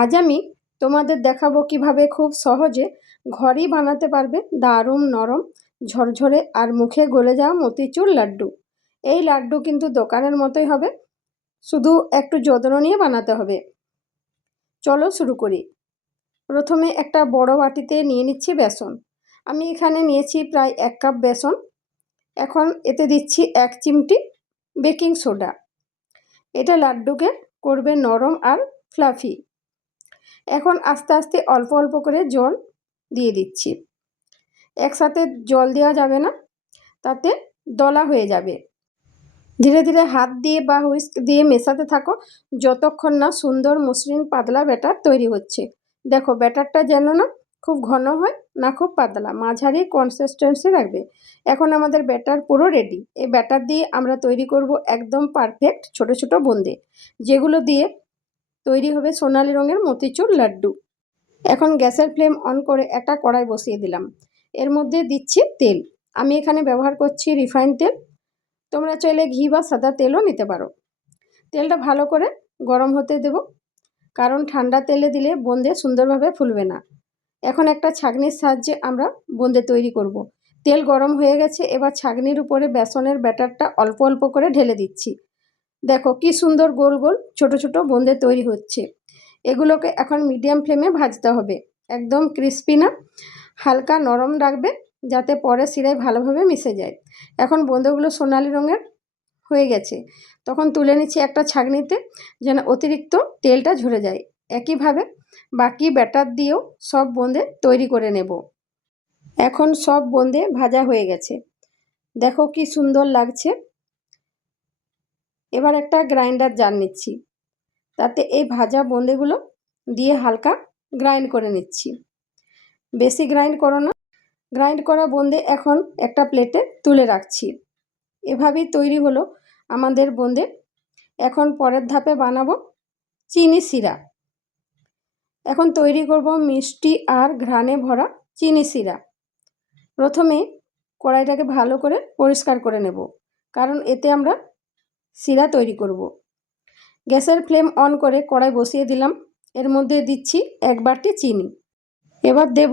আজ আমি তোমাদের দেখাবো কীভাবে খুব সহজে ঘরেই বানাতে পারবে দারুণ নরম, ঝরঝরে আর মুখে গলে যাওয়া মতিচুর লাড্ডু। এই লাড্ডু কিন্তু দোকানের মতোই হবে, শুধু একটু যত্ন নিয়ে বানাতে হবে। চলো শুরু করি। প্রথমে একটা বড় বাটিতে নিয়ে নিচ্ছি বেসন। আমি এখানে নিয়েছি প্রায় এক কাপ বেসন। এখন এতে দিচ্ছি এক চিমটি বেকিং সোডা। এটা লাড্ডুকে করবে নরম আর ফ্লাফি। এখন আস্তে আস্তে অল্প অল্প করে জল দিয়ে দিচ্ছি। একসাথে জল দেওয়া যাবে না, তাতে দলা হয়ে যাবে। ধীরে ধীরে হাত দিয়ে বা হুইস্ক দিয়ে মেশাতে থাকো, যতক্ষণ না সুন্দর মসৃণ পাতলা ব্যাটার তৈরি হচ্ছে। দেখো, ব্যাটারটা যেন না খুব ঘন হয় না খুব পাতলা, মাঝারি কনসিস্টেন্সি রাখবে। এখন আমাদের ব্যাটার পুরো রেডি এই ব্যাটার দিয়ে আমরা তৈরি করব একদম পারফেক্ট ছোট ছোট বোঁদে যেগুলো দিয়ে তৈরি হবে সোনালি রঙের মতিচুর লাড্ডু। এখন গ্যাসের ফ্লেম অন করে একটা কড়াই বসিয়ে দিলাম। এর মধ্যে দিচ্ছি তেল। আমি এখানে ব্যবহার করছি রিফাইন তেল। তোমরা চাইলে ঘি বা সাদা তেলও নিতে পারো। তেলটা ভালো করে গরম হতে দেব। কারণ ঠান্ডা তেলে দিলে বোঁদে সুন্দরভাবে ফুলবে না। এখন একটা ছাঁকনির সাহায্যে আমরা বোঁদে তৈরি করব। তেল গরম হয়ে গেছে, এবার ছাঁকনির উপরে বেসনের ব্যাটারটা অল্প অল্প করে ঢেলে দিচ্ছি। দেখো কি সুন্দর গোল গোল ছোট ছোট বোঁদে তৈরি হচ্ছে। এগুলোকে এখন মিডিয়াম ফ্লেমে ভাজতে হবে। একদম ক্রিস্পি না, হালকা নরম রাখবে যাতে পরে শিরায় ভালোভাবে মিশে যায়। এখন বোঁদেগুলো সোনালি রঙের হয়ে গেছে। তখন তুলে নিচ্ছি একটা ছাঁকনিতে যেন অতিরিক্ত তেলটা ঝরে যায়। একইভাবে বাকি ব্যাটার দিয়েও সব বোঁদে তৈরি করে নেব। এখন সব বোঁদে ভাজা হয়ে গেছে। দেখো কি সুন্দর লাগছে। এবার একটা গ্রাইন্ডার জার নিচ্ছি। তাতে এই ভাজা বোঁদেগুলো দিয়ে হালকা গ্রাইন্ড করে নিচ্ছি। বেশি গ্রাইন্ড করো না। গ্রাইন্ড করা বোঁদে এখন একটা প্লেটে তুলে রাখছি। এভাবেই তৈরি হলো আমাদের বোঁদে এখন পরের ধাপে বানাবো চিনি শিরা। এখন তৈরি করব মিষ্টি আর ঘ্রাণে ভরা চিনি শিরা। প্রথমে কড়াইটাকে ভালো করে পরিষ্কার করে নেব। কারণ এতে আমরা শিরা তৈরি করব। গ্যাসের ফ্লেম অন করে কড়াই বসিয়ে দিলাম। এর মধ্যে দিচ্ছি এক বাটি চিনি। এবার দেব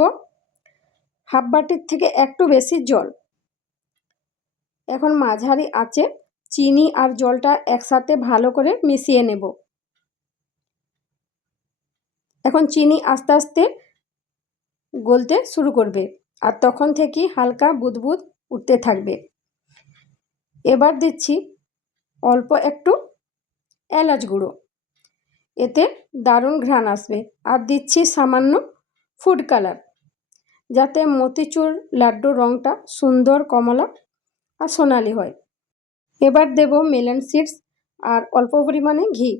হাফ বাটির থেকে একটু বেশি জল। এখন মাঝারি আঁচে চিনি আর জলটা একসাথে ভালো করে মিশিয়ে নেব। এখন চিনি আস্তে আস্তে গলতে শুরু করবে আর তখন থেকেই হালকা বুদবুদ উঠতে থাকবে। এবার দিচ্ছি অল্প একটু এলাচ গুঁড়ো। এতে দারুণ ঘ্রাণ আসবে। আর দিচ্ছি সামান্য ফুড কালার যাতে মতিচুর লাড্ডুর রঙটা সুন্দর কমলা আর সোনালি হয়। এবার দেব মেলন সিডস আর অল্প পরিমাণে ঘি,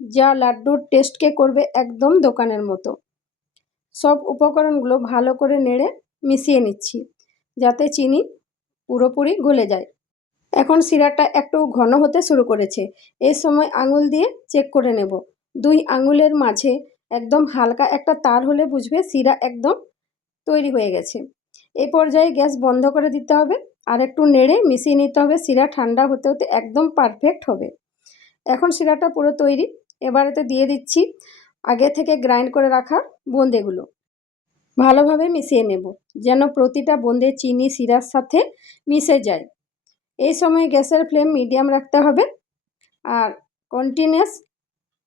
যা লাড্ডুর টেস্টকে করবে একদম দোকানের মতো। সব উপকরণগুলো ভালো করে নেড়ে মিশিয়ে নিচ্ছি, যাতে চিনি পুরোপুরি গলে যায়। এখন শিরাটা একটু ঘন হতে শুরু করেছে। এই সময় আঙুল দিয়ে চেক করে নেব। দুই আঙুলের মাঝে একদম হালকা একটা তার হলে বুঝবে শিরা একদম তৈরি হয়ে গেছে। এই পর্যায়ে গ্যাস বন্ধ করে দিতে হবে আর একটু নেড়ে মিশিয়ে নিতে হবে। শিরা ঠান্ডা হতে হতে একদম পারফেক্ট হবে। এখন শিরাটা পুরো তৈরি। এবারেতে দিয়ে দিচ্ছি। আগে থেকে গ্রাইন্ড করে রাখা বোঁদেগুলো ভালোভাবে মিশিয়ে নেব। যেন প্রতিটা বোঁদে চিনি শিরার সাথে মিশে যায়। এই সময় গ্যাসের ফ্লেম মিডিয়াম রাখতে হবে আর কন্টিনিউয়াস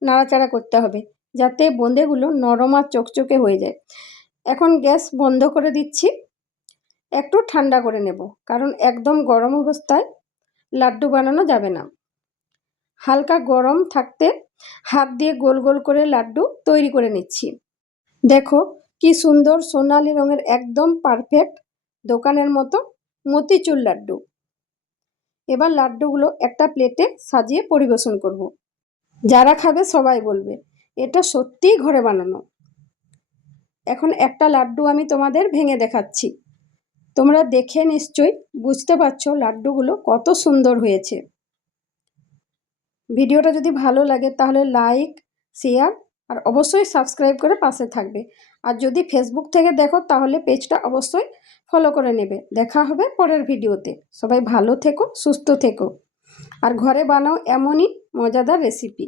নাড়াচাড়া করতে হবে যাতে বোঁদেগুলো নরম আর চকচকে হয়ে যায়। এখন গ্যাস বন্ধ করে দিচ্ছি। একটু ঠান্ডা করে নেব কারণ একদম গরম অবস্থায় লাড্ডু বানানো যাবে না। হালকা গরম থাকতে হাত দিয়ে গোল গোল করে লাড্ডু তৈরি করে নিচ্ছি। দেখো কি সুন্দর সোনালি রঙের একদম পারফেক্ট দোকানের মতো মতিচুর লাড্ডু। এবার লাড্ডুগুলো একটা প্লেটে সাজিয়ে পরিবেশন করব। যারা খাবে সবাই বলবে, এটা সত্যিই ঘরে বানানো। এখন একটা লাড্ডু আমি তোমাদের ভেঙে দেখাচ্ছি। তোমরা দেখে নিশ্চয়ই বুঝতে পারছ লাড্ডুগুলো কত সুন্দর হয়েছে। ভিডিওটা যদি ভালো লাগে তাহলে লাইক, শেয়ার আর অবশ্যই সাবস্ক্রাইব করে পাশে থাকবে। আর যদি ফেসবুক থেকে দেখো, তাহলে পেজটা অবশ্যই ফলো করে নেবে। দেখা হবে পরের ভিডিওতে। সবাই ভালো থেকো, সুস্থ থেকো। আর ঘরে বানাও এমনই মজাদার রেসিপি